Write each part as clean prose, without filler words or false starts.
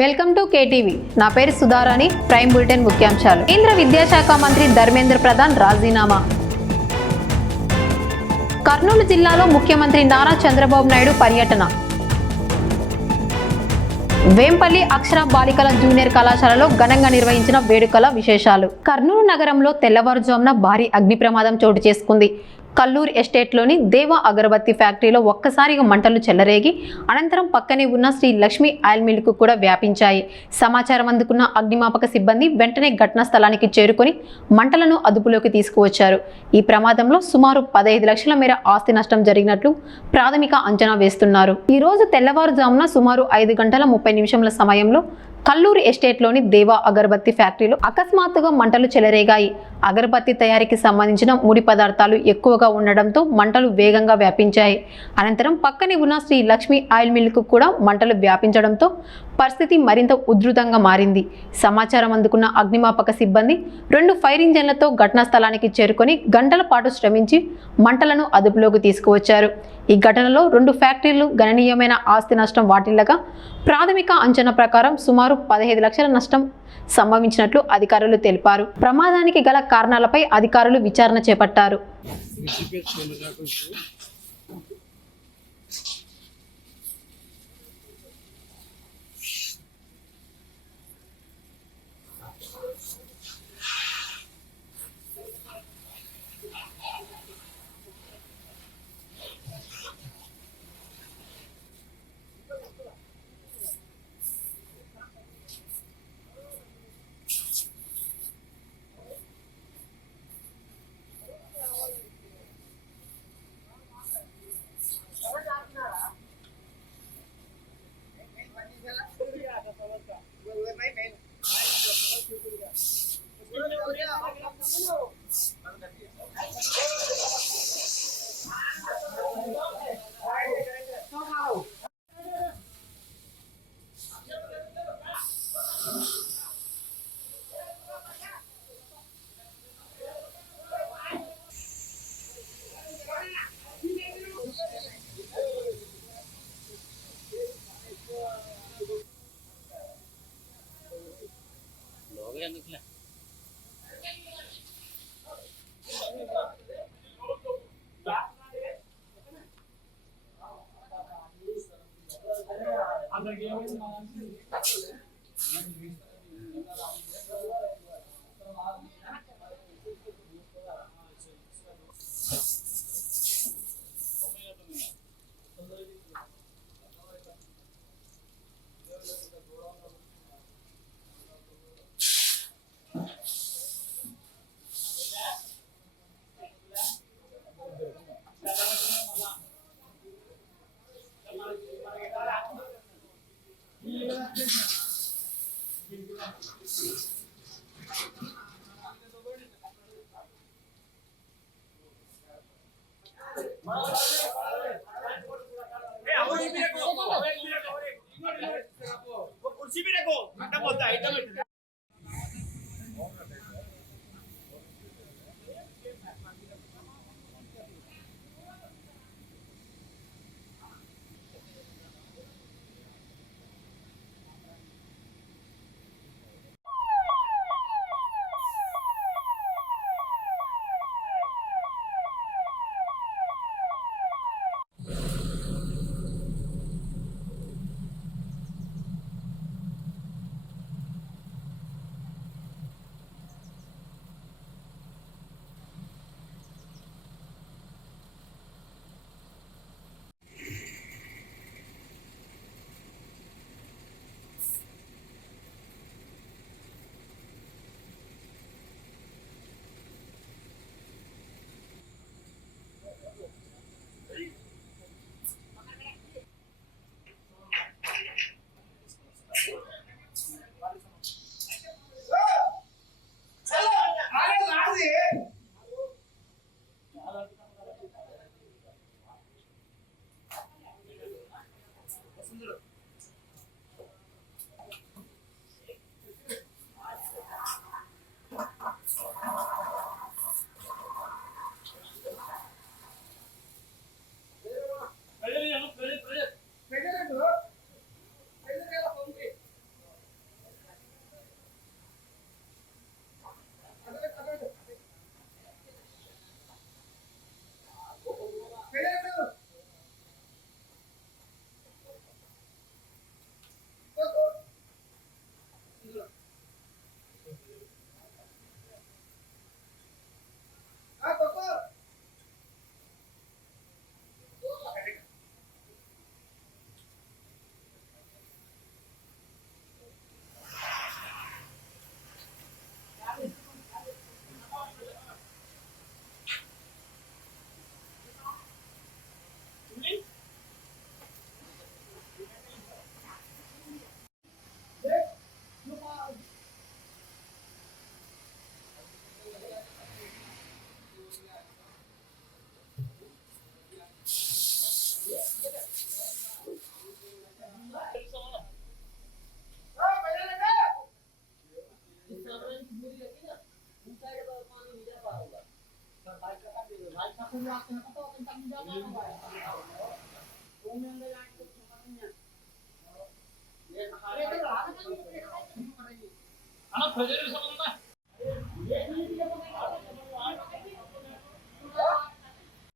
Welcome to KTV. నా పేరు Sudharani. Prime bulletin ముఖ్యాంశాలు. కేంద్ర విద్యాశాఖ మంత్రి ధర్మేంద్ర ప్రధాన్ రాజీనామా. కర్నూలు జిల్లాలో ముఖ్యమంత్రి నారా చంద్రబాబు నాయుడు పర్యటన. వేంపల్లి అక్షర బాలికల జూనియర్ కళాశాలలో ఘనంగా నిర్వహించిన వేడుకల విశేషాలు. కర్నూలు నగరంలో తెల్లవారుజామున భారీ అగ్ని ప్రమాదం చోటు చేసుకుంది. కల్లూరు ఎస్టేట్లోని దేవా అగరబత్తి ఫ్యాక్టరీలో ఒక్కసారిగా మంటలు చెలరేగి అనంతరం పక్కనే ఉన్న శ్రీ లక్ష్మి ఆయిల్ మిల్కు కూడా వ్యాపించాయి. సమాచారం అందుకున్న అగ్నిమాపక సిబ్బంది వెంటనే ఘటనా స్థలానికి చేరుకొని మంటలను అదుపులోకి తీసుకువచ్చారు. ఈ ప్రమాదంలో సుమారు 15 లక్షల మేర ఆస్తి నష్టం జరిగినట్లు ప్రాథమిక అంచనా వేస్తున్నారు. ఈ రోజు తెల్లవారుజామున సుమారు 5 గంటల 30 నిమిషాల సమయంలో కల్లూరు ఎస్టేట్లోని దేవా అగరబత్తి ఫ్యాక్టరీలో అకస్మాత్తుగా మంటలు చెలరేగాయి. అగరబత్తి తయారీకి సంబంధించిన ముడి పదార్థాలు ఎక్కువగా ఉండడంతో మంటలు వేగంగా వ్యాపించాయి. అనంతరం పక్కనే ఉన్న శ్రీ లక్ష్మి ఆయిల్ మిల్కు కూడా మంటలు వ్యాపించడంతో పరిస్థితి మరింత ఉధృతంగా మారింది. సమాచారం అందుకున్న అగ్నిమాపక సిబ్బంది 2 ఫైర్ ఇంజన్లతో ఘటనా స్థలానికి చేరుకొని గంటల పాటు శ్రమించి మంటలను అదుపులోకి తీసుకువచ్చారు. ఈ ఘటనలో 2 ఫ్యాక్టరీలు గణనీయమైన ఆస్తి నష్టం వాటిల్లగా ప్రాథమిక అంచనా ప్రకారం సుమారు 15 లక్షల నష్టం సంభవించినట్లు అధికారులు తెలిపారు. ప్రమాదానికి గల కారణాలపై అధికారులు విచారణ చేపట్టారు.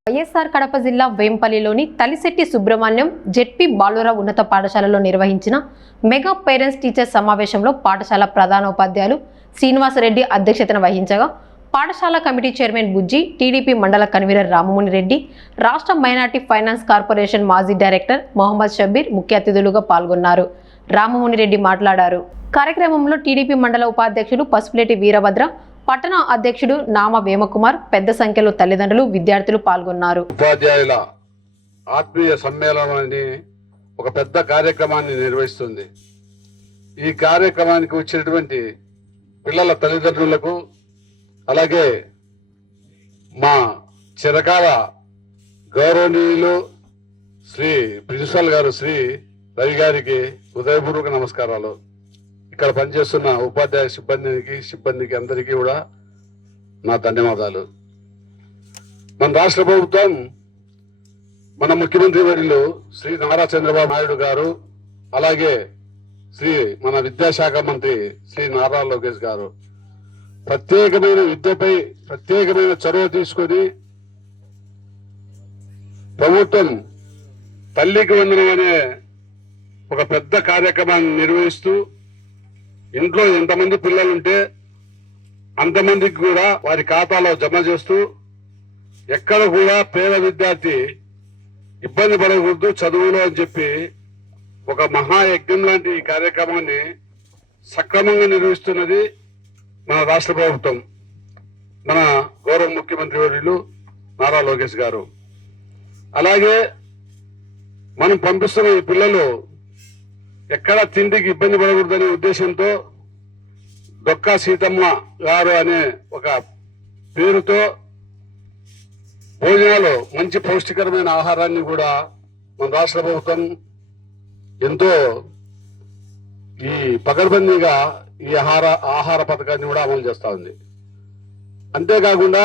వైఎస్ఆర్ కడప జిల్లా వేంపల్లిలోని తలిశెట్టి సుబ్రహ్మణ్యం జెడ్పీ బాలుర ఉన్నత పాఠశాలలో నిర్వహించిన మెగా పేరెంట్స్ టీచర్స్ సమావేశంలో పాఠశాల ప్రధానోపాధ్యాయులు శ్రీనివాసరెడ్డి అధ్యక్షతన వహించగా పాఠశాల కమిటీ చైర్మన్ బుజ్జి, టీడీపీ మండల కన్వీనర్ రామముని రెడ్డి, రాష్ట్ర మైనార్టీ ఫైనాన్స్ కార్పొరేషన్ మాజీ డైరెక్టర్ మొహమ్మద్ షబీర్ ముఖ్య అతిథులుగా పాల్గొన్నారు. రామముని రెడ్డి మాట్లాడారు. కార్యక్రమంలో టీడీపీ మండల ఉపాధ్యక్షులు పసుపులేటి వీరభద్ర, పట్టణ అధ్యక్షుడు నామ వేమకుమార్, పెద్ద సంఖ్యలో తల్లిదండ్రులు, విద్యార్థులు పాల్గొన్నారు. ఉపాధ్యాయుల ఆత్మీయ సమ్మేళనాన్ని ఒక పెద్ద కార్యక్రమాన్ని నిర్వహిస్తుంది. ఈ కార్యక్రమానికి వచ్చినటువంటి పిల్లల తల్లిదండ్రులకు, అలాగే మా చిరకాల గౌరవనీయులు శ్రీ ప్రిన్సిపల్ గారు శ్రీ రవి గారికి హృదయపూర్వక నమస్కారాలు. ఇక్కడ పనిచేస్తున్న ఉపాధ్యాయ సిబ్బందికి అందరికీ కూడా నా ధన్యవాదాలు. మన రాష్ట్ర ప్రభుత్వం, మన ముఖ్యమంత్రి వర్యులు శ్రీ నారా చంద్రబాబు నాయుడు గారు, అలాగే మన విద్యాశాఖ మంత్రి శ్రీ నారా లోకేష్ గారు ప్రత్యేకమైన విద్యపై ప్రత్యేకమైన చొరవ తీసుకొని ప్రభుత్వం తల్లికి వందనం అనే ఒక పెద్ద కార్యక్రమాన్ని నిర్వహిస్తూ, ఇంట్లో ఎంతమంది పిల్లలుంటే అంతమందికి కూడా వారి ఖాతాలో జమ చేస్తూ, ఎక్కడ కూడా పేద విద్యార్థి ఇబ్బంది పడకూడదు చదువులో అని చెప్పి ఒక మహాయజ్ఞం లాంటి ఈ కార్యక్రమాన్ని సక్రమంగా నిర్వహిస్తున్నది మన రాష్ట్ర ప్రభుత్వం, మన గౌరవ ముఖ్యమంత్రి వర్యులు నారా లోకేష్ గారు. అలాగే మనం పంపిస్తున్న ఈ పిల్లలు ఎక్కడ తిండికి ఇబ్బంది పడకూడదనే ఉద్దేశంతో డొక్కా సీతమ్మ గారు అనే ఒక పేరుతో భోజనాలు, మంచి పౌష్టికరమైన ఆహారాన్ని కూడా మన రాష్ట్ర ప్రభుత్వం ఎంతో ఈ పకడ్బందీగా ఈ ఆహార పథకాన్ని కూడా అమలు చేస్తా ఉంది. అంతేకాకుండా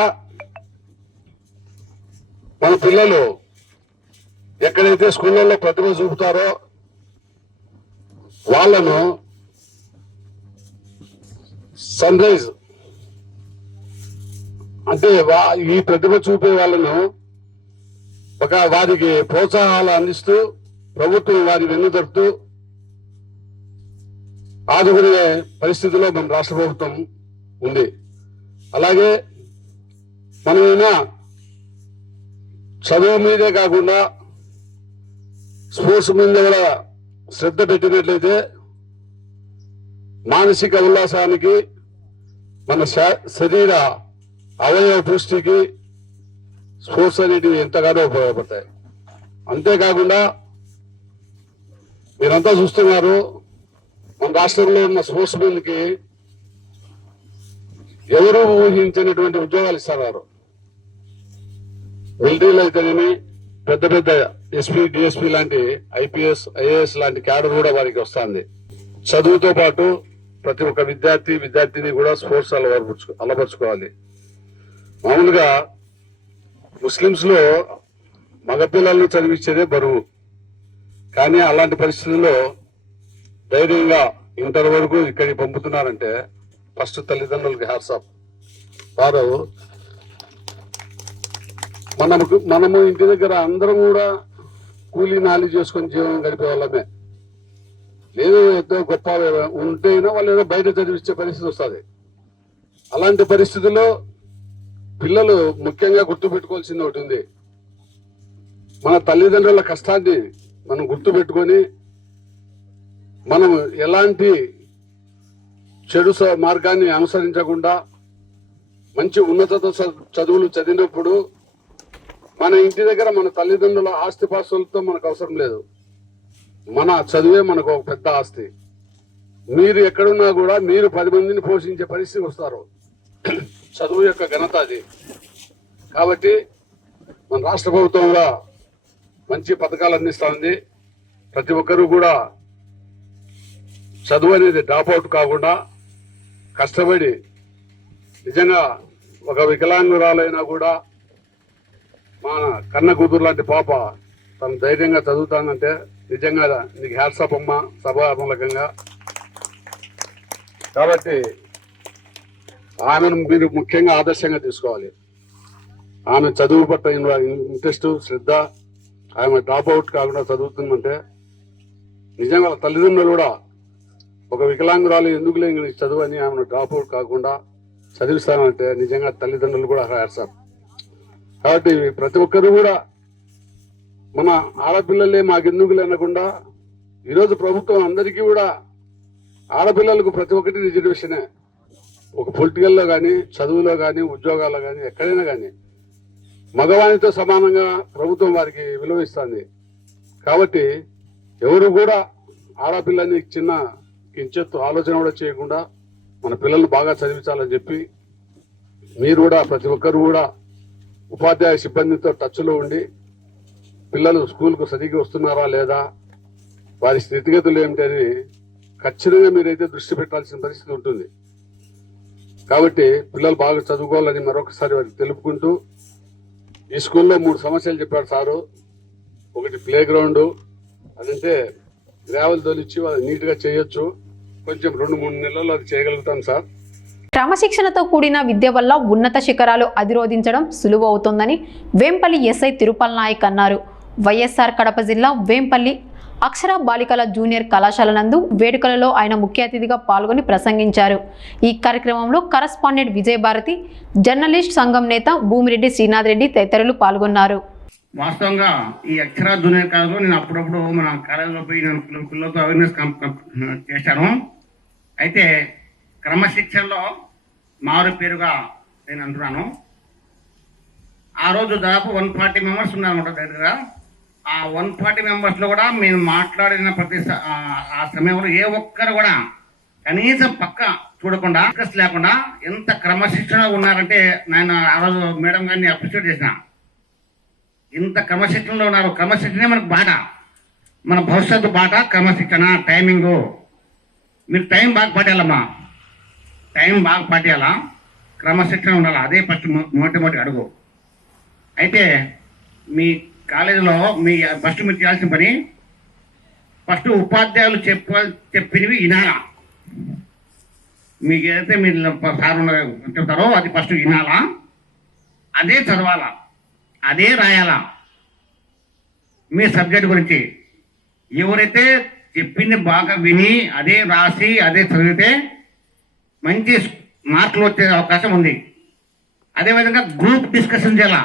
మన పిల్లలు ఎక్కడైతే స్కూళ్ళల్లో ప్రతిభ చూపుతారో వాళ్ళను సన్ రైజ్ అంటే ఈ ప్రతిభ చూపే వాళ్ళను వారికి ప్రోత్సాహాలు అందిస్తూ ప్రభుత్వం వారి వెన్నుదడుతూ ఆదుకునే పరిస్థితిలో మన రాష్ట్ర ప్రభుత్వం ఉంది. అలాగే మనమైనా చదువు మీదే కాకుండా స్పోర్ట్స్ మీద కూడా శ్రద్ధ పెట్టినట్లయితే మానసిక ఉల్లాసానికి, మన శరీర అవయవ పుష్టికి స్పోర్ట్స్ అనేటివి ఎంతగానో ఉపయోగపడతాయి. అంతేకాకుండా మీరంతా చూస్తున్నారు, మన రాష్ట్రంలో ఉన్న స్పోర్ట్స్ మెన్కి ఎవరు ఊహించినటువంటి ఉద్యోగాలు ఇస్తున్నారు. మిలిటరీలో అయితేనేమి, పెద్ద పెద్ద ఎస్పీ, డిఎస్పీ లాంటి ఐపీఎస్, ఐఏఎస్ లాంటి క్యాడర్ కూడా వారికి వస్తుంది. చదువుతో పాటు ప్రతి ఒక్క విద్యార్థిని కూడా స్పోర్ట్స్ అలవర్చుకోవాలి. మామూలుగా ముస్లిమ్స్ లో మగపిల్లలను చదివించేదే బరువు, కానీ అలాంటి పరిస్థితుల్లో ధైర్యంగా ఇంటర్ వరకు ఇక్కడికి పంపుతున్నారంటే ఫస్ట్ తల్లిదండ్రులకి హ్యాట్స్ ఆఫ్. వారు మనము ఇంటి దగ్గర అందరం కూడా కూలీ నాలి చేసుకొని జీవనం గడిపే వాళ్ళమే. ఏదో ఎంతో గొప్ప ఉంటేనా వాళ్ళు ఏదో బయట చదివించే పరిస్థితి వస్తుంది. అలాంటి పరిస్థితుల్లో పిల్లలు ముఖ్యంగా గుర్తుపెట్టుకోవాల్సింది ఒకటి ఉంది. మన తల్లిదండ్రుల కష్టాన్ని మనం గుర్తుపెట్టుకొని మనం ఎలాంటి చెడు మార్గాన్ని అనుసరించకుండా మంచి ఉన్నత చదువులు చదివినప్పుడు మన ఇంటి దగ్గర మన తల్లిదండ్రుల ఆస్తిపాస్తులతో మనకు అవసరం లేదు. మన చదువే మనకు ఒక పెద్ద ఆస్తి. మీరు ఎక్కడున్నా కూడా మీరు 10 మందిని పోషించే పరిస్థితి వస్తారు. చదువు యొక్క ఘనత అది. కాబట్టి మన రాష్ట్ర ప్రభుత్వంగా మంచి పథకాలు అందిస్తా ఉంది. ప్రతి ఒక్కరూ కూడా చదువు అనేది డ్రాప్ అవుట్ కాకుండా కష్టపడి నిజంగా ఒక వికలాంగురాలైనా కూడా మా కన్న కూతురు లాంటి పాప తను ధైర్యంగా చదువుతానంటే నిజంగా నీకు హ్యాట్సాప్ అమ్మ సభామూలకంగా. కాబట్టి ఆమెను మీరు ముఖ్యంగా ఆదర్శంగా తీసుకోవాలి. ఆమె చదువు పట్ల ఇంట్రెస్ట్, శ్రద్ధ, ఆమె డ్రాప్ అవుట్ కాకుండా చదువుతుందంటే నిజంగా వాళ్ళ తల్లిదండ్రులు కూడా ఒక వికలాంగురాలు ఎందుకులే ఇంగ్లీష్ చదువు అని ఆమెను డ్రాప్ అవుట్ కాకుండా చదివిస్తానంటే నిజంగా తల్లిదండ్రులు కూడా హ్యాట్సాప్. కాబట్టి ప్రతి ఒక్కరు కూడా మన ఆడపిల్లలే మాకెందుకులే అనకుండా ఈరోజు ప్రభుత్వం అందరికీ కూడా ఆడపిల్లలకు ప్రతి ఒక్కటి రిజర్వేషనే. ఒక పొలిటికల్లో కానీ, చదువులో కానీ, ఉద్యోగాల్లో కానీ, ఎక్కడైనా కానీ మగవానితో సమానంగా ప్రభుత్వం వారికి విలువ ఇస్తుంది. కాబట్టి ఎవరు కూడా ఆడపిల్లని చిన్న కించెత్తు ఆలోచన కూడా చేయకుండా మన పిల్లల్ని బాగా చదివించాలని చెప్పి మీరు కూడా ప్రతి ఒక్కరు కూడా ఉపాధ్యాయ సిబ్బందితో టచ్లో ఉండి పిల్లలు స్కూల్కు సరిగ్గా వస్తున్నారా లేదా, వారి స్థితిగతులు ఏమిటని ఖచ్చితంగా మీరైతే దృష్టి పెట్టాల్సిన పరిస్థితి ఉంటుంది. కాబట్టి పిల్లలు బాగా చదువుకోవాలని మరొకసారి వారికి తెలుపుకుంటూ, ఈ స్కూల్లో 3 సమస్యలు చెప్పాడు సారు. ఒకటి ప్లే గ్రౌండ్, అదంటే గ్రావెల్ తోలిచ్చి వాళ్ళు నీట్గా చేయొచ్చు. కొంచెం 2-3 నెలల్లో అది చేయగలుగుతాం సార్. క్రమశిక్షణతో కూడిన విద్య వల్ల ఉన్నత శిఖరాలు అధిరోధించడం సులువు అవుతుందని వేంపల్లి ఎస్ఐ తిరుపల్ నాయక్ అన్నారు. వైఎస్ఆర్ కడప జిల్లా వేంపల్లి అక్షర బాలికల జూనియర్ కళాశాల నందు వేడుకలలో ఆయన ముఖ్య అతిథిగా పాల్గొని ప్రసంగించారు. ఈ కార్యక్రమంలో కరస్పాండెంట్ విజయభారతి, జర్నలిస్ట్ సంఘం నేత భూమిరెడ్డి శ్రీనాథ్ రెడ్డి తదితరులు పాల్గొన్నారు. వాస్తవంగా ఈ అక్షర జూనియర్ కాలేజ్లో నేను అప్పుడప్పుడు మన కాలేజీలో పోయి నేను పిల్లలతో అవేర్నెస్ చేశాను. అయితే క్రమశిక్షణలో మారు పేరుగా నేను అంటున్నాను. ఆ రోజు దాదాపు 140 మెంబర్స్ ఉన్నారన్నమాట దగ్గర. ఆ 140 మెంబర్స్లో కూడా మేము మాట్లాడిన ప్రతి ఆ సమయంలో ఏ ఒక్కరు కూడా కనీసం పక్క చూడకుండా ఇంట్రెస్ట్ లేకుండా ఎంత క్రమశిక్షణ ఉన్నారంటే నేను ఆ రోజు మేడం గారిని అప్రిషియేట్ చేసిన. ఇంత క్రమశిక్షణలో ఉన్నారు. క్రమశిక్షణే మనకు బాట, మన భవిష్యత్తు బాట క్రమశిక్షణ, టైమింగు. మీరు టైం బాగా పాటేయాలమ్మా, టైం బాగా పాటేయాలా, క్రమశిక్షణ ఉండాలి. అదే ఫస్ట్ మొట్టమొదటి అడుగు. అయితే మీ కాలేజీలో ఫస్ట్ మీరు చేయాల్సిన పని, ఫస్ట్ ఉపాధ్యాయులు చెప్పినవి వినాలా. మీకు ఏదైతే మీరు సార్ చెప్తారో అది ఫస్ట్ వినాలా, అదే చదవాలా, అదే రాయాలా. మీ సబ్జెక్ట్ గురించి ఎవరైతే చెప్పింది బాగా విని అదే రాసి అదే చదివితే మంచి మార్కులు వచ్చే అవకాశం ఉంది. అదేవిధంగా గ్రూప్ డిస్కషన్ చేయాల.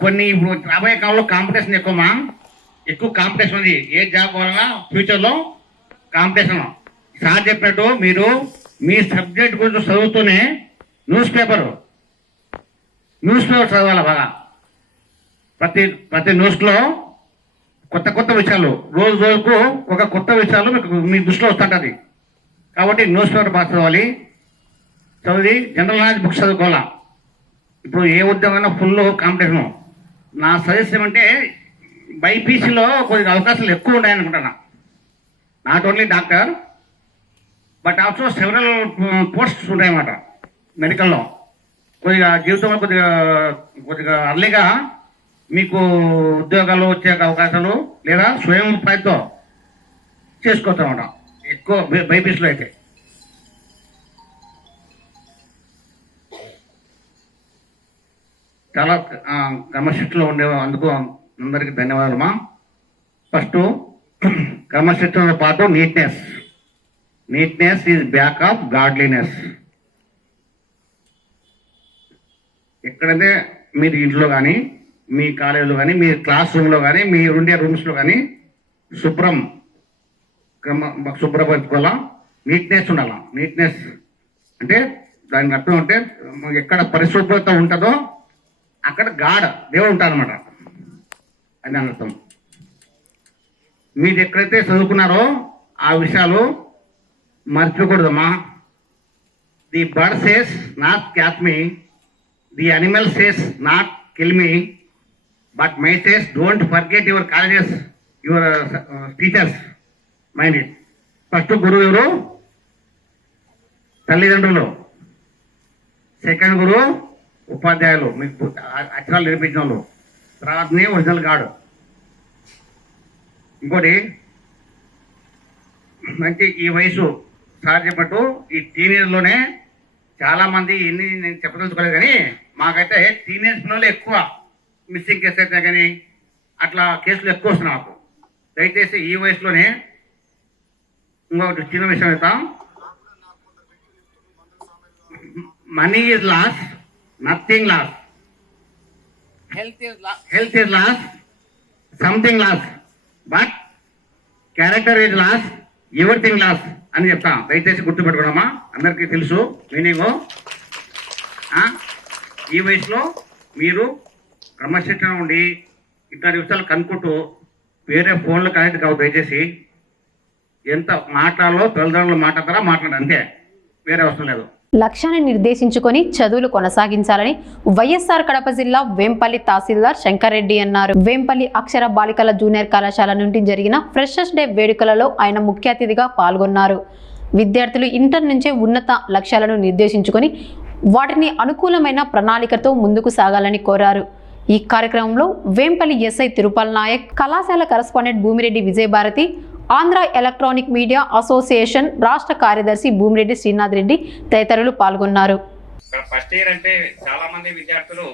కొన్ని ఇప్పుడు రాబోయే కాలంలో కాంపిటీషన్ ఎక్కువ కాంపిటీషన్ ఉంది. ఏ జాబ్ వలన ఫ్యూచర్లో కాంపిటీషన్. సార్ చెప్పినట్టు మీరు మీ సబ్జెక్ట్ గురించి చదువుతూనే న్యూస్ పేపర్ చదవాలి బాగా. ప్రతి న్యూస్లో కొత్త విషయాలు, రోజుకు ఒక కొత్త విషయాలు మీ దృష్టిలో వస్తుంటుంది. కాబట్టి న్యూస్ పేపర్ బాగా చదవాలి. చదివి జనరల్ నాలెడ్జ్ బుక్స్ చదువుకోవాలా. ఇప్పుడు ఏ ఉద్యోగమైనా ఫుల్ కాంపిటీషన్. నా సజెషన్ ఏమంటే బైపీసీలో కొద్దిగా అవకాశాలు ఎక్కువ ఉన్నాయనుకుంటున్నా. Not only doctor but also several posts ఉంటాయన్నమాట మెడికల్లో. కొద్దిగా జీవితంలో కొద్దిగా అర్లీగా మీకు ఉద్యోగాలు వచ్చే అవకాశాలు లేదా స్వయం ఉపాధితో చేసుకోవచ్చు అన్నమాట ఎక్కువ బైపీసీలో అయితే. చాలా క్రమశిక్షణలో అందుకు అందరికీ ధన్యవాదాలమ్మా. ఫస్ట్ క్రమశిక్షణతో పాటు neatness is back of godliness. ఎక్కడైతే మీరు ఇంట్లో కానీ, మీ కాలేజీలో కానీ, మీ క్లాస్ రూమ్లో కానీ, మీరు ఉండే రూమ్స్లో కానీ శుభ్రపరచుకోవాలా. నీట్నెస్ ఉండాలా. నీట్నెస్ అంటే దానికి అర్థం అంటే ఎక్కడ పరిశుభ్రత ఉంటుందో అక్కడ దేవుడు ఉంటారనమాట. అని అర్థం. మీరు ఎక్కడైతే చదువుకున్నారో ఆ విషయాలు మర్చిపోకూడదమ్మా. The bird says not catch me, the animal says not kill me, but my says don't forget your colleges, your teachers. Mind it. First గురువు ఎవరు? తల్లిదండ్రులు. సెకండ్ గురువు ఉపాధ్యాయులు మీకు అక్షరాలు నేర్పించిన వాళ్ళు, తర్వాతనే ఒరిజినల్ గాడు. ఇంకోటి మంచి ఈ వయసు సార్ చెప్పట్టు ఈ టీనేజ్లోనే చాలా మంది ఎన్ని నేను చెప్పదలుచుకోలేదు, కానీ మాకైతే టీనేజ్ పిల్లలు ఎక్కువ మిస్సింగ్ కేసు అయితే కానీ అట్లా కేసులు ఎక్కువ వస్తున్నాయి నాకు. దయచేసి ఈ వయసులోనే ఇంకొకటి చిన్న విషయం అవుతాం, money is loss, nothing loss, health is loss, something loss, but character is loss, everything loss అని చెప్తాం. దయచేసి గుర్తుపెట్టుకోవడమా, అందరికీ తెలుసు మీనింగ్. ఈ వయసులో మీరు క్రమశిక్షణ ఉండి ఇట్లాంటి విషయాలు కనుక్కుంటూ వేరే ఫోన్లు కనెక్ట్ కావు. దయచేసి ఎంత మాట్లాడాలో తల్లిదండ్రులు మాట్లాడతారా మాట్లాడండి, అంతే, వేరే అవసరం లేదు. లక్ష్యాన్ని నిర్దేశించుకొని చదువులు కొనసాగించాలని వైఎస్ఆర్ కడప జిల్లా వేంపల్లి తహసీల్దార్ శంకర్ రెడ్డి అన్నారు. వేంపల్లి అక్షర బాలికల జూనియర్ కళాశాల నుండి జరిగిన ఫ్రెషర్స్ డే వేడుకలలో ఆయన ముఖ్య అతిథిగా పాల్గొన్నారు. విద్యార్థులు ఇంటర్ నుంచే ఉన్నత లక్ష్యాలను నిర్దేశించుకొని వాటిని అనుకూలమైన ప్రణాళికతో ముందుకు సాగాలని కోరారు. ఈ కార్యక్రమంలో వేంపల్లి ఎస్ఐ తిరుపల్ నాయక్, కళాశాల correspondent Bhumireddy Vijayabharathi, Andhra electronic media association రాష్ట్ర కార్యదర్శి భూమిరెడ్డి శ్రీనాథ్ రెడ్డి తదితరులు పాల్గొన్నారు. ఫస్ట్ ఇయర్ అంటే చాలా మంది విద్యార్థులు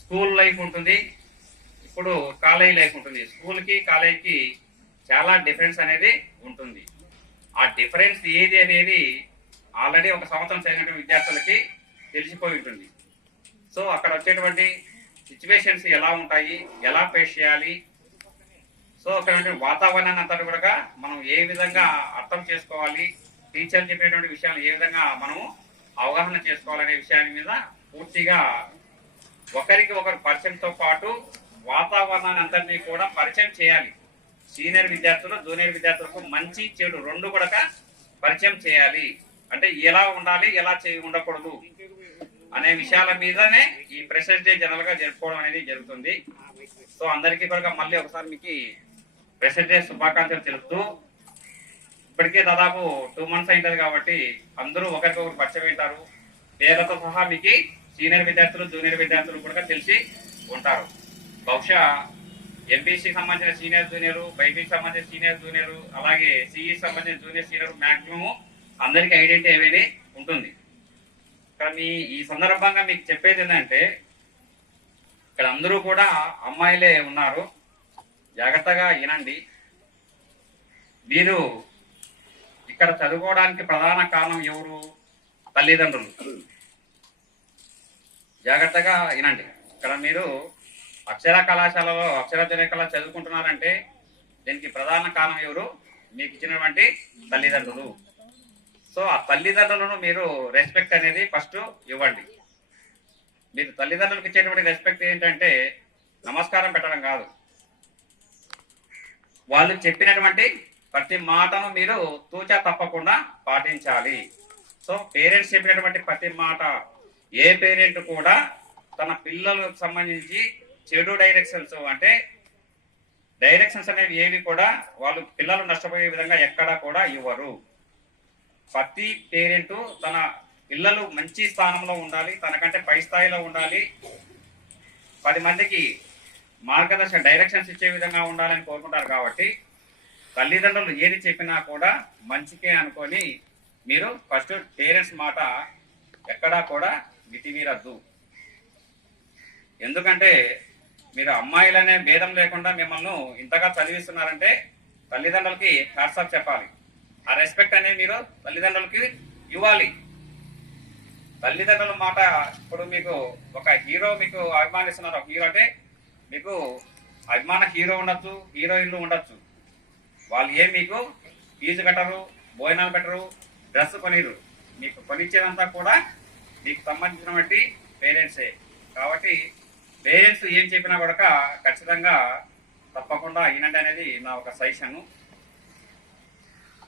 స్కూల్ లైఫ్ ఉంటుంది, ఇప్పుడు కాలేజీ లైఫ్ ఉంటుంది. స్కూల్కి కాలేజీకి చాలా డిఫరెన్స్ అనేది ఉంటుంది. ఆ డిఫరెన్స్ ఏది అనేది ఆల్రెడీ ఒక సంవత్సరం చదివిన విద్యార్థులకి తెలిసిపోయి ఉంటుంది. సో అక్కడ వచ్చేటువంటి సిచ్యువేషన్స్ ఎలా ఉంటాయి, ఎలా ఫేస్ చేయాలి, సో అక్కడ వాతావరణాన్ని అంతా కూడా మనం ఏ విధంగా అర్థం చేసుకోవాలి, టీచర్లు చెప్పినటువంటి విషయాలు ఏ విధంగా మనం అవగాహన చేసుకోవాలనే విషయాన్ని మీద పూర్తిగా ఒకరికి ఒకరు పరిచయంతో పాటు వాతావరణాన్ని అంతటినీ కూడా పరిచయం చేయాలి. సీనియర్ విద్యార్థులు జూనియర్ విద్యార్థులకు మంచి చెడు రెండు కూడా పరిచయం చేయాలి. అంటే ఎలా ఉండాలి, ఎలా ఉండకూడదు అనే విషయాల మీదనే ఈ ఫ్రెషర్స్ డే జనరల్ గా జరుపుకోవడం అనేది జరుగుతుంది. సో అందరికీ కూడా మళ్ళీ ఒకసారి మీకు ఫ్రెషర్స్ డే శుభాకాంక్షలు తెలుపుతూ, ఇప్పటికే దాదాపు 2 months అయింటది కాబట్టి అందరూ ఒకరికొకరు పరిచయం అవుతారు. పేర్లతో సహా మీకు సీనియర్ విద్యార్థులు జూనియర్ విద్యార్థులు కూడా తెలిసి ఉంటారు. బహుశా ఎంబీసీ సంబంధించిన సీనియర్ జూనియర్, బైపీసీ సంబంధించిన సీనియర్ జూనియర్, అలాగే సిఈ సంబంధించిన జూనియర్ సీనియర్ మాక్సిమం అందరికీ ఐడెంటిటీ అనేది ఉంటుంది. ఇక్కడ ఈ సందర్భంగా మీకు చెప్పేది ఏంటంటే, ఇక్కడ అందరూ కూడా అమ్మాయిలే ఉన్నారు, జాగ్రత్తగా వినండి. మీరు ఇక్కడ చదువుకోవడానికి ప్రధాన కారణం ఎవరు? తల్లిదండ్రులు. జాగ్రత్తగా వినండి. ఇక్కడ మీరు అక్షర కళాశాలలో అక్షర జూనియర్ కళాశాల చదువుకుంటున్నారంటే దీనికి ప్రధాన కారణం ఎవరు? మీకు ఇచ్చినటువంటి తల్లిదండ్రులు. సో ఆ తల్లిదండ్రులను మీరు రెస్పెక్ట్ అనేది ఫస్ట్ ఇవ్వండి. మీరు తల్లిదండ్రులకు ఇచ్చేటువంటి రెస్పెక్ట్ ఏంటంటే నమస్కారం పెట్టడం కాదు, వాళ్ళు చెప్పినటువంటి ప్రతి మాటను మీరు తూచా తప్పకుండా పాటించాలి. సో పేరెంట్స్ చెప్పినటువంటి ప్రతి మాట, ఏ పేరెంట్ కూడా తన పిల్లలకు సంబంధించి చెడు డైరెక్షన్స్ అంటే డైరెక్షన్స్ అనేవి ఏవి కూడా వాళ్ళు పిల్లలు నష్టపోయే విధంగా ఎక్కడా కూడా ఇవ్వరు. ప్రతి పేరెంట్ తన పిల్లలు మంచి స్థానంలో ఉండాలి, తనకంటే పై స్థాయిలో ఉండాలి, 10 మందికి మార్గదర్శక డైరెక్షన్స్ ఇచ్చే విధంగా ఉండాలని కోరుకుంటారు. కాబట్టి తల్లిదండ్రులు ఏది చెప్పినా కూడా మంచికే అనుకొని మీరు ఫస్ట్ పేరెంట్స్ మాట ఎక్కడా కూడా మితిమీరద్దు. ఎందుకంటే మీరు అమ్మాయిలనే భేదం లేకుండా మిమ్మల్ని ఇంతగా చదివిస్తున్నారంటే తల్లిదండ్రులకి హ్యాట్స్ ఆఫ్ చెప్పాలి. ఆ రెస్పెక్ట్ అనేది మీరు తల్లిదండ్రులకి ఇవ్వాలి. తల్లిదండ్రుల మాట ఇప్పుడు మీకు ఒక హీరో మీకు అభిమానిస్తున్నారు, ఒక హీరో అంటే మీకు అభిమాన హీరో ఉండొచ్చు, హీరోయిన్లు ఉండొచ్చు. వాళ్ళు ఏం మీకు ఫీజు కట్టరు, భోజనాలు పెట్టరు, డ్రెస్ కొనిరు. మీకు కొనిచ్చేదంతా కూడా మీకు సంబంధించినటువంటి పేరెంట్సే. కాబట్టి పేరెంట్స్ ఏం చెప్పినా కూడా ఖచ్చితంగా తప్పకుండా వినండి అనేది నా ఒక సజెషన్.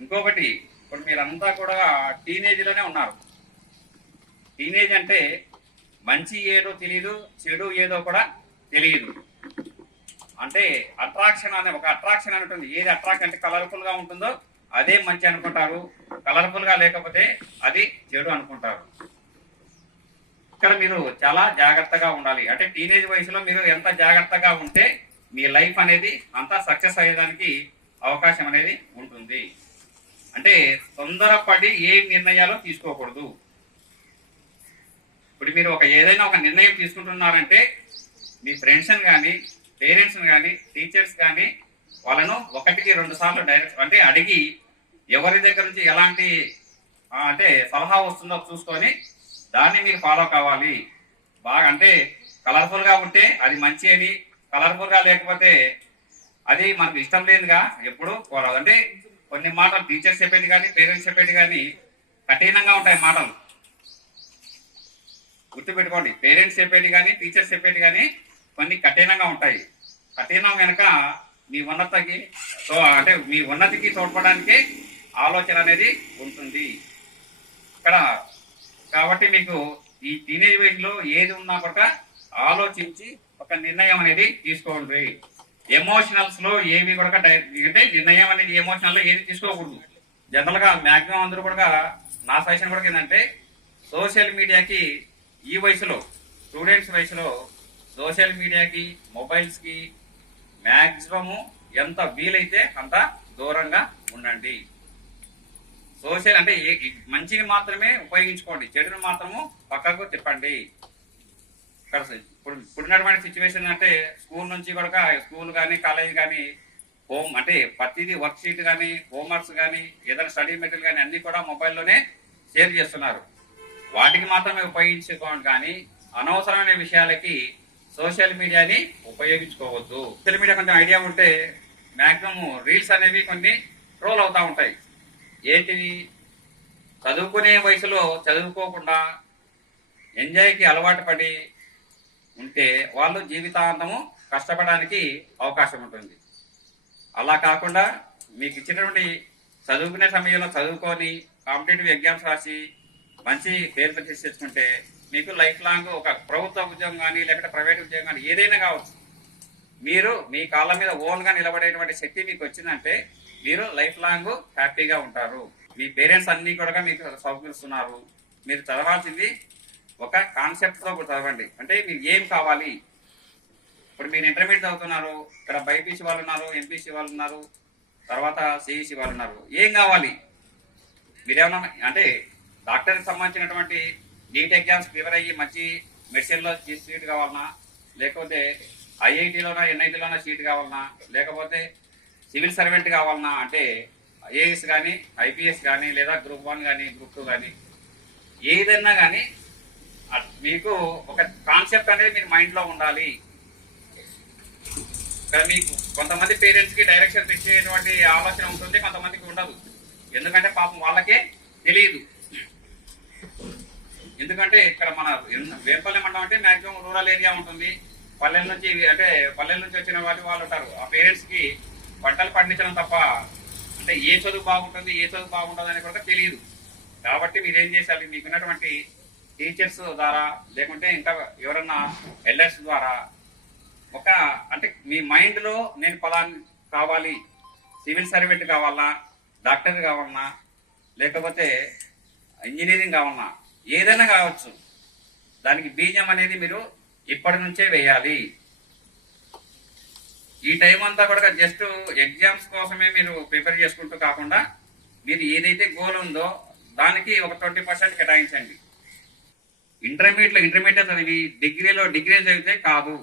ఇంకొకటి, ఇప్పుడు మీరంతా కూడా టీనేజ్లోనే ఉన్నారు. టీనేజ్ అంటే మంచి ఏదో తెలియదు, చెడు ఏదో కూడా తెలియదు. అంటే అట్రాక్షన్ అనే ఒక అట్రాక్షన్ అని ఉంటుంది. ఏది అట్రాక్షన్ అంటే కలర్ఫుల్గా ఉంటుందో అదే మంచి అనుకుంటారు, కలర్ఫుల్గా లేకపోతే అది చెడు అనుకుంటారు. ఇక్కడ మీరు చాలా జాగ్రత్తగా ఉండాలి. అంటే టీనేజ్ వయసులో మీరు ఎంత జాగ్రత్తగా ఉంటే మీ లైఫ్ అనేది అంతా సక్సెస్ అయ్యేదానికి అవకాశం అనేది ఉంటుంది. అంటే తొందరపడి ఏ నిర్ణయాలు తీసుకోకూడదు. ఇప్పుడు మీరు ఏదైనా ఒక నిర్ణయం తీసుకుంటున్నారంటే మీ ఫ్రెండ్స్ని కానీ, పేరెంట్స్ని కానీ, టీచర్స్ కానీ వాళ్ళను 1-2 సార్లు డైరెక్ట్ అంటే అడిగి ఎవరి దగ్గర నుంచి ఎలాంటి అంటే సలహా వస్తుందో చూసుకొని దాన్ని మీరు ఫాలో కావాలి. బాగా అంటే కలర్ఫుల్గా ఉంటే అది మంచి అని, కలర్ఫుల్గా లేకపోతే అది మనకు ఇష్టం లేదుగా ఎప్పుడు కోరాలి. అంటే కొన్ని మాటలు టీచర్స్ చెప్పేది కానీ, పేరెంట్స్ చెప్పేది కానీ కఠినంగా ఉంటాయి మాటలు. గుర్తుపెట్టుకోండి, పేరెంట్స్ చెప్పేది కానీ, టీచర్స్ చెప్పేది కానీ కొన్ని కఠినంగా ఉంటాయి. కఠినం వెనుక మీ ఉన్నతికి తోడ్పడడానికి ఆలోచన అనేది ఉంటుంది ఇక్కడ. కాబట్టి మీకు ఈ టీనేజ్ వయసులో ఏది ఉన్నా కూడా ఆలోచించి ఒక నిర్ణయం అనేది తీసుకోండి. ఎమోషనల్స్ లో ఏవి కూడా అంటే నిర్ణయం అనేది ఎమోషనల్ లో ఏది తీసుకోకూడదు. జనరల్ గా మాక్సిమం అందరూ కూడా నా సజెషన్ కూడా ఏంటంటే సోషల్ మీడియాకి ఈ వయసులో స్టూడెంట్స్ వయసులో సోషల్ మీడియాకి, మొబైల్స్ కి మాక్సిమము ఎంత వీలైతే అంత దూరంగా ఉండండి. సోషల్ అంటే మంచిని మాత్రమే ఉపయోగించుకోండి, చెడుని మాత్రము పక్కకు తిప్పండి. ఇప్పుడున్నటువంటి సిచ్యువేషన్ అంటే స్కూల్ నుంచి కూడా స్కూల్ కానీ, కాలేజ్ కానీ హోమ్ అంటే ప్రతిదీ వర్క్ షీట్ కానీ, హోంవర్క్స్ కానీ, ఏదైనా స్టడీ మెటీరియల్ కానీ అన్ని కూడా మొబైల్లోనే షేర్ చేస్తున్నారు. వాటికి మాత్రమే ఉపయోగించుకోండి, కానీ అనవసరమైన విషయాలకి సోషల్ మీడియాని ఉపయోగించుకోవద్దు. సోషల్ మీడియా కొంచెం ఐడియా ఉంటే మ్యాక్సిమం రీల్స్ అనేవి కొన్ని ట్రోల్ అవుతూ ఉంటాయి. ఏంటివి? చదువుకునే వయసులో చదువుకోకుండా ఎంజాయ్కి అలవాటు పడి ఉంటే వాళ్ళు జీవితాంతము కష్టపడడానికి అవకాశం ఉంటుంది. అలా కాకుండా మీకు ఇచ్చినటువంటి చదువుకునే సమయంలో చదువుకొని కాంపిటేటివ్ ఎగ్జామ్స్ రాసి మంచి పేరు తెచ్చుకుంటే మీకు లైఫ్ లాంగ్ ఒక ప్రభుత్వ ఉద్యోగం కానీ, లేకపోతే ప్రైవేట్ ఉద్యోగం కానీ ఏదైనా కావచ్చు, మీరు మీ కాళ్ళ మీద ఓన్గా నిలబడేటువంటి శక్తి మీకు వచ్చిందంటే మీరు లైఫ్ లాంగ్ హ్యాపీగా ఉంటారు. మీ పేరెంట్స్ అన్ని కూడా మీకు సౌకరిస్తున్నారు. మీరు చదవాల్సింది ఒక కాన్సెప్ట్తో చదవండి. అంటే మీరు ఏం కావాలి. ఇప్పుడు మీరు ఇంటర్మీడియట్ చదువుతున్నారు, ఇక్కడ బైపీసీ వాళ్ళు ఉన్నారు, ఎంపీసీ వాళ్ళు ఉన్నారు, తర్వాత సిఈసీ వాళ్ళు ఉన్నారు. ఏం కావాలి? మీరేమన్నా అంటే డాక్టర్కి సంబంధించినటువంటి నీట్ ఎగ్జామ్స్ ప్రిపేర్ అయ్యి మంచి మెడిసిన్లో సీట్ కావాలన్నా, లేకపోతే ఐఐటీలోనా ఎన్ఐటీలోనా సీట్ కావాలన్నా, లేకపోతే సివిల్ సర్వెంట్ కావాలన్నా, అంటే ఐఏఎస్ కానీ, ఐపీఎస్ కానీ, లేదా గ్రూప్ 1 కానీ, గ్రూప్ 2 కానీ, ఏదైనా కానీ మీకు ఒక కాన్సెప్ట్ అనేది మీరు మైండ్లో ఉండాలి. ఇక్కడ మీకు కొంతమంది పేరెంట్స్కి డైరెక్షన్ ఇచ్చేటువంటి ఆలోచన ఉంటుంది, కొంతమందికి ఉండదు. ఎందుకంటే పాపం వాళ్ళకే తెలియదు. ఎందుకంటే ఇక్కడ మన వేపల్లె మండలం అంటే మ్యాక్సిమం రూరల్ ఏరియా ఉంటుంది. పల్లెల నుంచి వచ్చిన వాళ్ళు ఉంటారు. ఆ పేరెంట్స్కి పంటలు పండించడం తప్ప అంటే ఏ చదువు బాగుంటుంది, ఏ చదువు బాగుంటుంది అని కూడా తెలియదు. కాబట్టి మీరేం చేయాలి? మీకున్నటువంటి టీచర్స్ ద్వారా, లేకుంటే ఇంకా ఎవరన్నా ఎల్డర్స్ ద్వారా అంటే మీ మైండ్లో నేను పలాని కావాలి, సివిల్ సర్వెంట్ కావాలన్నా, డాక్టర్ కావాలన్నా, లేకపోతే ఇంజనీరింగ్ కావాలన్నా, ఏదైనా కావచ్చు, దానికి బీజం అనేది మీరు ఇప్పటి నుంచే వేయాలి. ఈ టైం అంతా కూడా జస్ట్ ఎగ్జామ్స్ కోసమే మీరు ప్రిపేర్ చేసుకుంటూ కాకుండా మీరు ఏదైతే గోల్ ఉందో దానికి ఒక 20% కేటాయించండి. ఇంటర్మీడియట్ చదివి డిగ్రీ చదివితే కాదు,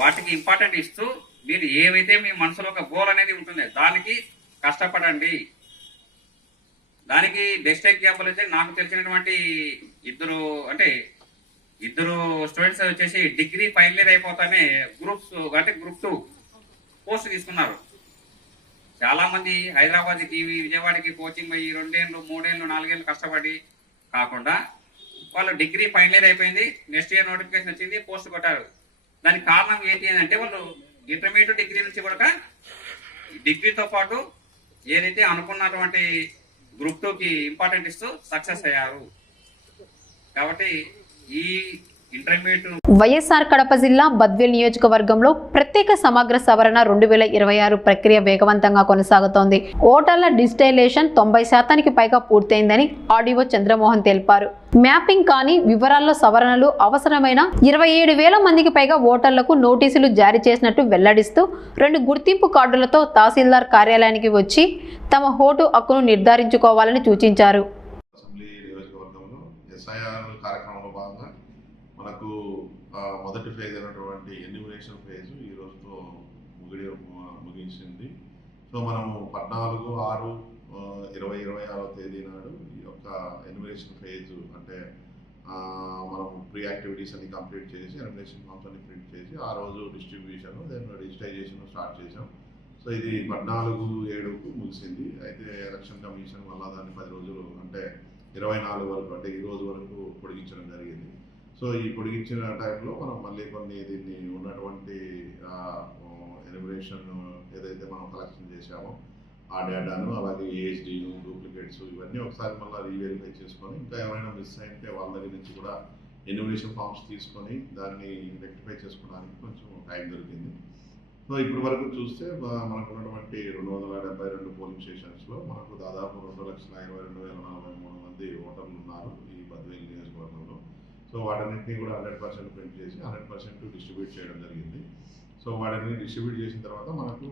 వాటికి ఇంపార్టెంట్ ఇస్తూ మీరు ఏవైతే మీ మనసులో ఒక గోల్ అనేది ఉంటుందో దానికి కష్టపడండి. దానికి బెస్ట్ ఎగ్జాంపుల్ అయితే నాకు తెలిసినటువంటి ఇద్దరు స్టూడెంట్స్ వచ్చేసి డిగ్రీ ఫైనల్ ఇయర్ అయిపోతానే గ్రూప్ 2 పోస్ట్ తీసుకున్నారు. చాలా మంది హైదరాబాద్కి, విజయవాడకి కోచింగ్ పోయి 2 ఏళ్ళు, 3 ఏళ్ళు, 4 ఏళ్ళు కష్టపడి కాకుండా వాళ్ళు డిగ్రీ ఫైనల్ ఇయర్ అయిపోయింది, నెక్స్ట్ ఇయర్ నోటిఫికేషన్ వచ్చింది, పోస్ట్ కొట్టారు. దానికి కారణం ఏంటి అని అంటే వాళ్ళు ఇంటర్మీడియట్ డిగ్రీ నుంచి కూడా డిగ్రీతో పాటు ఏదైతే అనుకున్నటువంటి గ్రూప్ 2కి ఇంపార్టెంట్ ఇస్తూ సక్సెస్ అయ్యారు. కాబట్టి ఈ ఇంటర్మీడియట్ వైఎస్ఆర్ కడప జిల్లా బద్వేల్ నియోజకవర్గంలో ప్రత్యేక సమగ్ర సవరణ 2026 ప్రక్రియ వేగవంతంగా కొనసాగుతోంది. ఓటర్ల డిజిటలైజేషన్ 90% పైగా పూర్తయిందని ఆర్డీఓ చంద్రమోహన్ తెలిపారు. మ్యాపింగ్ కానీ వివరాల్లో సవరణలు అవసరమైన 27,000 మందికి పైగా ఓటర్లకు నోటీసులు జారీ చేసినట్టు వెల్లడిస్తూ 2 గుర్తింపు కార్డులతో తహసీల్దార్ కార్యాలయానికి వచ్చి తమ ఓటు హక్కును నిర్ధారించుకోవాలని సూచించారు. మనకు మొదటి ఫేజ్ అయినటువంటి ఎన్యూమరేషన్ ఫేజ్ ఈ రోజుతో ముగించింది. సో మనము 14/6/2026 తేదీ నాడు ఈ యొక్క ఎన్యూమరేషన్ ఫేజ్ అంటే మనం ప్రీ యాక్టివిటీస్ అన్ని కంప్లీట్ చేసి ఎన్యూమరేషన్ ఫామ్స్ అన్ని ప్రింట్ చేసి ఆ రోజు డిస్ట్రిబ్యూషన్ దెన్ డిజిటైజేషన్ స్టార్ట్ చేసాం. సో ఇది 14/7కు ముగిసింది. అయితే ఎలక్షన్ కమిషన్ వల్ల దాన్ని 10 రోజులు అంటే 24 వరకు అంటే ఈ రోజు వరకు పొడిగించడం జరిగింది. సో ఈ పొడిగించిన టైంలో మనం మళ్ళీ కొన్ని దీన్ని ఉన్నటువంటి ఎన్యూమరేషన్ ఏదైతే మనం కలెక్షన్ చేసామో ఆ డేటాను అలాగే ఏహెచ్డీలు డూప్లికేట్స్ ఇవన్నీ ఒకసారి మళ్ళీ రీవెరిఫై చేసుకొని ఇంకా ఎవరైనా మిస్ అయితే వాళ్ళ దగ్గర నుంచి కూడా ఎన్యూమరేషన్ ఫామ్స్ తీసుకొని దాన్ని రెక్టిఫై చేసుకోవడానికి కొంచెం టైం దొరికింది. సో ఇప్పటి వరకు చూస్తే మనకు ఉన్నటువంటి 272 పోలింగ్ స్టేషన్స్లో మనకు దాదాపు 2,22,043 మంది ఓటర్లు ఉన్నారు ఈ బద్వేల్ నియోజకవర్గంలో. సో వాటన్నింటినీ కూడా 100% ప్రింట్ చేసి 100% డిస్ట్రిబ్యూట్ చేయడం జరిగింది. సో వాటిని డిస్ట్రిబ్యూట్ చేసిన తర్వాత మనకు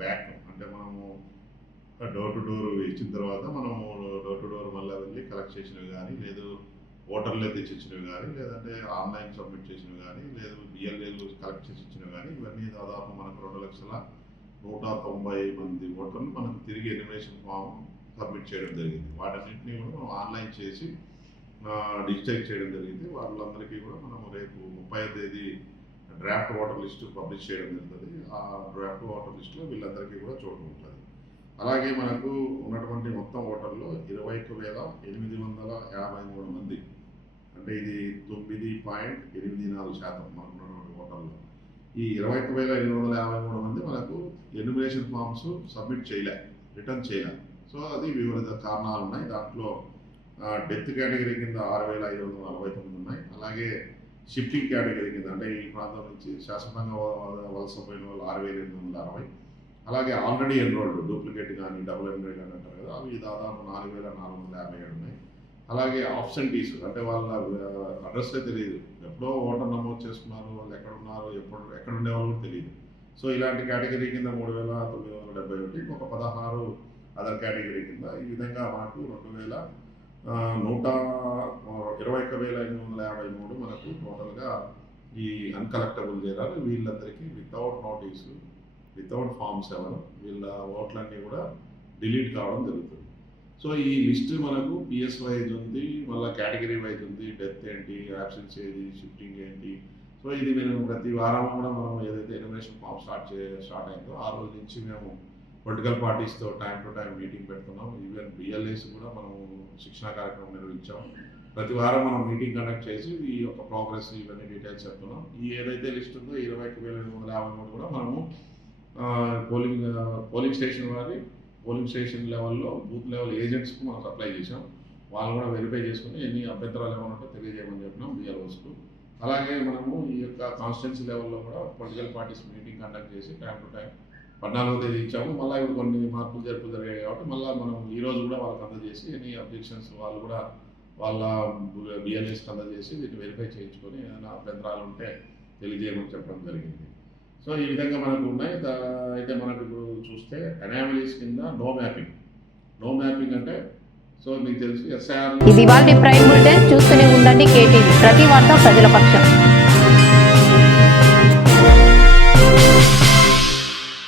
బ్యాక్ అంటే మనము డోర్ టు డోర్ ఇచ్చిన తర్వాత మనము డోర్ టు డోర్ మళ్ళీ వెళ్ళి కలెక్ట్ చేసినవి కానీ లేదు ఓటర్లే తెచ్చిచ్చినవి కానీ లేదంటే ఆన్లైన్ సబ్మిట్ చేసినవి కానీ లేదు బిఎల్ఏలు కలెక్ట్ చేసి ఇచ్చినవి కానీ ఇవన్నీ దాదాపు మనకు 2,190,000 మంది ఓటర్లు మనకు తిరిగి ఎన్యూమరేషన్ ఫామ్ సబ్మిట్ చేయడం జరిగింది. వాటన్నింటినీ కూడా మనం ఆన్లైన్ చేసి డిజిటైజ్ చేయడం జరిగింది. వాళ్ళందరికీ కూడా మనం రేపు 30వ తేదీ డ్రాఫ్ట్ ఓటర్ లిస్టు పబ్లిష్ చేయడం జరుగుతుంది. ఆ డ్రాఫ్ట్ ఓటర్ లిస్టులో వీళ్ళందరికీ కూడా చోటు ఉంటుంది. అలాగే మనకు ఉన్నటువంటి మొత్తం ఓటర్లు 21,853 మంది అంటే ఇది 9.84% మనకు ఉన్నటువంటి ఓటర్లు. ఈ 21,853 మంది మనకు ఎన్యూమరేషన్ ఫామ్స్ సబ్మిట్ చేయలే, రిటర్న్ చేయలే. సో అది వివిధ కారణాలు ఉన్నాయి. దాంట్లో డెత్ కేటగిరీ కింద 6,549 ఉన్నాయి. అలాగే షిఫ్టింగ్ కేటగిరీ కింద అంటే ఈ ప్రాంతం నుంచి శాశ్వతంగా వలస పోయిన వాళ్ళు 6,860. అలాగే ఆల్రెడీ ఎన్రోల్డ్ డూప్లికేట్ కానీ డబుల్ ఎంట్రీ కానీ అంటారు కదా అవి దాదాపు 4,457 ఉన్నాయి. అలాగే ఆబ్సెంటీస్ అంటే వాళ్ళ అడ్రస్లే తెలియదు, ఎప్పుడో ఓటర్ నమోదు చేసుకున్నారు, వాళ్ళు ఎక్కడ ఉన్నారు ఎక్కడ ఉండేవాళ్ళు తెలియదు. సో ఇలాంటి కేటగిరీ కింద 3,971, ఒక 16 అదర్ కేటగిరీ కింద ఈ విధంగా మనకు 21,853 మనకు టోటల్గా ఈ అన్కలెక్టబుల్ చేరారు. వీళ్ళందరికీ వితౌట్ నోటీసు వితౌట్ ఫామ్ 7 వీళ్ళ ఓట్లన్నీ కూడా డిలీట్ కావడం జరుగుతుంది. సో ఈ లిస్ట్ మనకు పిఎస్ వైజ్ ఉంది, మళ్ళీ కేటగిరీ వైజ్ ఉంది, డెత్ ఏంటి, యాబ్సెన్స్ ఏది, షిఫ్టింగ్ ఏంటి. సో ఇది మేము ప్రతి వారం కూడా మనం ఏదైతే ఎన్యూమరేషన్ ఫామ్ స్టార్ట్ అయిందో ఆ రోజు నుంచి మేము పొలిటికల్ పార్టీస్తో టైం టు టైం మీటింగ్ పెడుతున్నాం. ఈవెన్ బిఎల్ఏస్ కూడా మనం శిక్షణ కార్యక్రమం నిర్వహించాం. ప్రతి వారం మనం మీటింగ్ కండక్ట్ చేసి ఈ యొక్క ప్రోగ్రెస్ ఇవన్నీ డీటెయిల్స్ చెప్తున్నాం. ఈ ఏదైతే లిస్ట్ ఉందో 21,853 కూడా మనము పోలింగ్ స్టేషన్ వారి పోలింగ్ స్టేషన్ లెవెల్లో బూత్ లెవెల్ ఏజెంట్స్కు మనం సప్లై చేసాం. వాళ్ళు కూడా వెరిఫై చేసుకుని ఎన్ని అభ్యంతరాలు ఏమైనా ఉంటే తెలియజేయమని చెప్పినాం బిఎల్ఓస్కు. అలాగే మనము ఈ యొక్క కాన్స్టిట్యున్సీ లెవెల్లో కూడా పొలిటికల్ పార్టీస్ మీటింగ్ కండక్ట్ చేసి టైం టు టైం 14వ తేదీ ఇచ్చాము. మళ్ళీ ఇప్పుడు కొన్ని మార్పులు జరుపులు జరిగాయి కాబట్టి మళ్ళీ మనం ఈరోజు కూడా వాళ్ళకి అందజేసి ఎనీ అబ్జెక్షన్స్ వాళ్ళు కూడా వాళ్ళ బిఎల్ఏస్కి అందజేసి దీన్ని వెరిఫై చేయించుకొని ఏదైనా అభ్యంతరాలు ఉంటే తెలియజేయమని చెప్పడం జరిగింది. సో ఈ విధంగా మనకు ఉన్నాయి. అయితే మనకు ఇప్పుడు చూస్తే అనామలీస్ కింద నో మ్యాపింగ్ అంటే సో మీకు తెలుసు ఎస్ఐఆర్. ఇది వాళ్ళ ప్రైమ్ బులెటిన్ చూస్తూనే ఉండండి కేటీవీ, ప్రతి వార్త ప్రజల పక్షం.